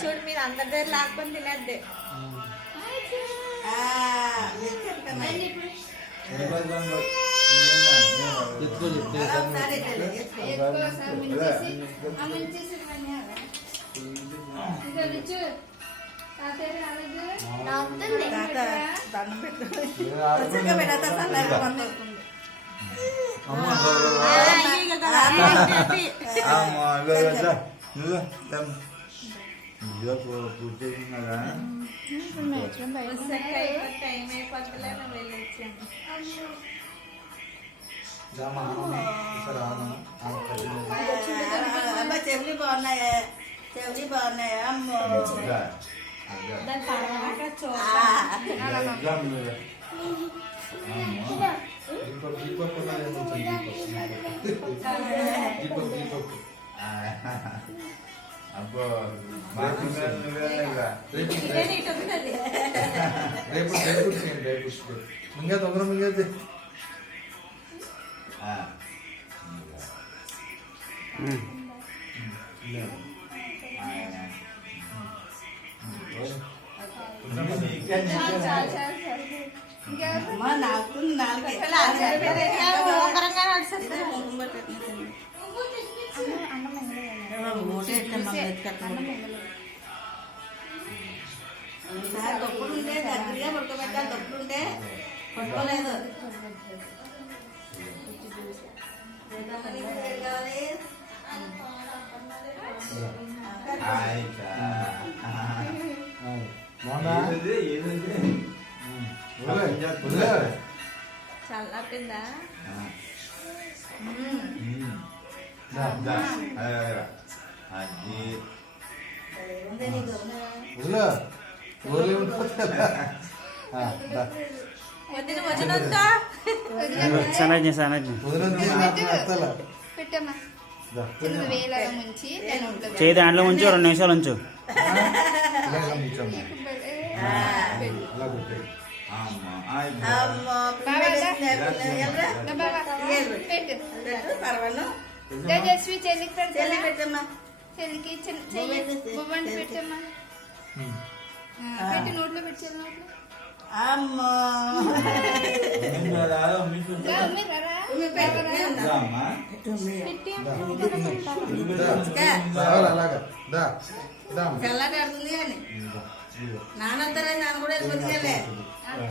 చూడు మీరు అందరి దగ్గర లాక్కొని తినద్దే. చెవులు బాగున్నాయా? చెవులు బాగున్నాయా? అమ్మో అబ్బో రేపు మింగ తొందర మింగేది నాకు తొప్పులుంటే దగ్గరగా పడుకోబెట్టాలి. తొప్పులుంటే పట్టుకోలేదు. చల్లారిందా? చేయి దాంట్లో ఉంచు, 2 నిమిషాలు ఉంచు. చెల్లి పెట్టమ్మా. చెల్లికి పెట్టమ్మా. పెట్టి నోట్లో పెట్టాను. అమ్మో చల్లగాడుతుంది అని నానంతరే నాన్న కూడా వెళ్ళిపోతే అది